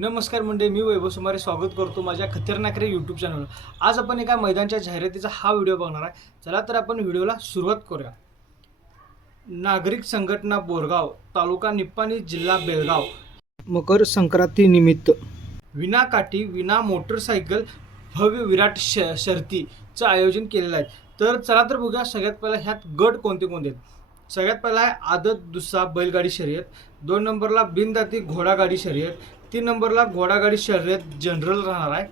नमस्कार मंडळी मी वैभव सुमारे स्वागत करतो माझ्या खतरनाक रे यूट्यूब चॅनलवर आज आपण एका मैदानच्या जाहिरातीचा हा व्हिडिओ बघणार आहे. चला तर आपण व्हिडिओला सुरुवात करूया. नागरिक संघटना बोरगाव तालुका निप्पाणी जिल्हा बेळगाव. मकर संक्रांतीनिमित्त विना काठी विना मोटरसायकल भव्य विराट श शर्तीचं आयोजन केलेलं आहे. तर चला तर बघूया सगळ्यात पहिला ह्यात गट कोणते कोणते आहेत. सगळ्यात पहिला आहे आदत दुसरा बैलगाडी शर्यत. दोन नंबरला बिनदाती घोडागाडी शर्यत. तीन नंबरला घोडागाडी शर्यत जनरल राहणार आहे.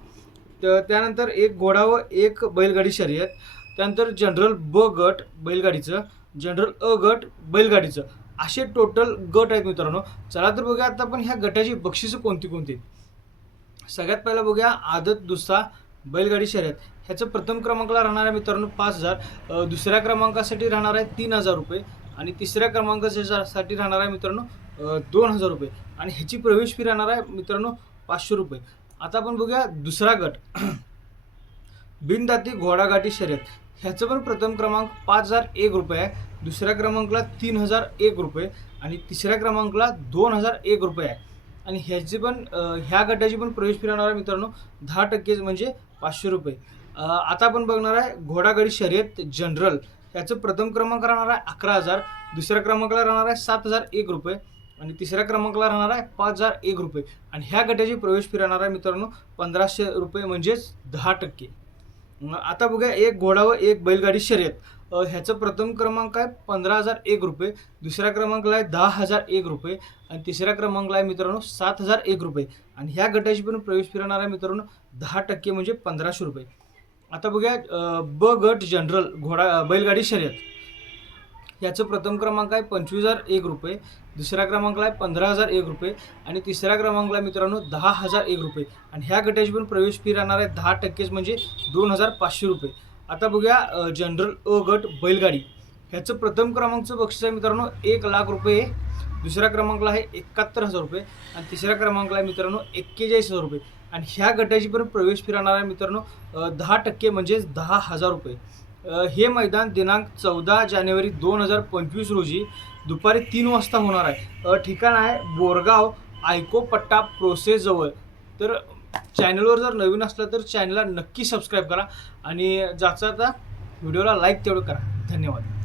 तर त्यानंतर एक घोडा व एक बैलगाडी शर्यत. त्यानंतर जनरल ब गट बैलगाडीचं जनरल अ गट बैलगाडीचं. असे टोटल गट आहेत मित्रांनो. चला तर बघूया आता आपण ह्या गटाची बक्षिसं कोणती कोणती? सगळ्यात पहिला बघूया आदत दुसरा बैलगाडी शर्यत. ह्याचं प्रथम क्रमांकाला राहणार आहे मित्रांनो पाच हजार. दुसऱ्या क्रमांकासाठी राहणार आहे तीन हजार रुपये. आणि तिसऱ्या क्रमांकासाठी राहणार आहे मित्रांनो दोन हजार रुपये. आणि ह्याची प्रवेश फी राहणार आहे मित्रांनो पाचशे रुपये. आता आपण बघूया दुसरा गट. बिनदाती घोडागाठी शर्यत. ह्याचं पण प्रथम क्रमांक पाच हजार एक रुपये आहे. दुसऱ्या क्रमांकला तीन हजार एक रुपये आणि तिसऱ्या क्रमांकला दोन हजार एक रुपये आहे. आणि ह्याची पण ह्या गटाची पण प्रवेश फी राहणार आहे मित्रांनो दहा टक्के म्हणजे पाचशे रुपये. आता आपण बघणार आहे घोडागाडी शर्यत जनरल. ह्याचं प्रथम क्रमांक राहणार आहे अकरा हजार. दुसऱ्या क्रमांकाला राहणार आहे सात हजार एक रुपये. आणि तिसऱ्या क्रमांकाला राहणार आहे पाच हजार एक रुपये. आणि ह्या गटाची प्रवेश फी राहणार आहे मित्रांनो पंधराशे रुपये म्हणजेच दहा टक्के. आता बघूया एक घोडा व एक बैलगाडी शर्यत. ह्याचं प्रथम क्रमांक आहे पंधरा हजार एक रुपये दुसऱ्या क्रमांकाला आहे दहा हजार एक रुपये आणि तिसऱ्या क्रमांकाला आहे मित्रांनो सात हजार एक रुपये. आणि ह्या गटाची पण प्रवेश फी राहणार आहे मित्रांनो दहा टक्के म्हणजे पंधराशे रुपये. आता बघूया ब गट जनरल घोडा बैलगाडी शर्यत. याचं प्रथम क्रमांक आहे पंचवीस हजार एक रुपये. दुसऱ्या क्रमांकाला आहे पंधरा हजार एक रुपये. आणि तिसऱ्या क्रमांकाला मित्रांनो दहा हजार एक रुपये. आणि ह्या गटाची पण प्रवेश फी राहणार आहे दहा टक्केच म्हणजे दोन हजार पाचशे रुपये. आता बघूया जनरल अ गट बैलगाडी. ह्याचं प्रथम क्रमांकचं बक्षीस आहे मित्रांनो एक लाख रुपये. दुसऱ्या क्रमांकाला आहे एकाहत्तर हजार रुपये. आणि तिसऱ्या क्रमांकाला आहे मित्रांनो एक्केचाळीस हजार रुपये. आणि ह्या गटाची पण प्रवेश फी राहणार आहे मित्रांनो दहा टक्के म्हणजेच दहा हजार रुपये. हे मैदान दिनांक चौदा जानेवारी दोन हजार पंचवीस रोजी दुपारी तीन वाजता होणार आहे. ठिकाण आहे बोरगाव आयको पट्टा प्रोसेसजवळ तर चॅनलवर जर नवीन असलं तर चॅनलला नक्की सबस्क्राईब करा आणि ज्याचा आता व्हिडिओला लाईक तेवढं करा. धन्यवाद.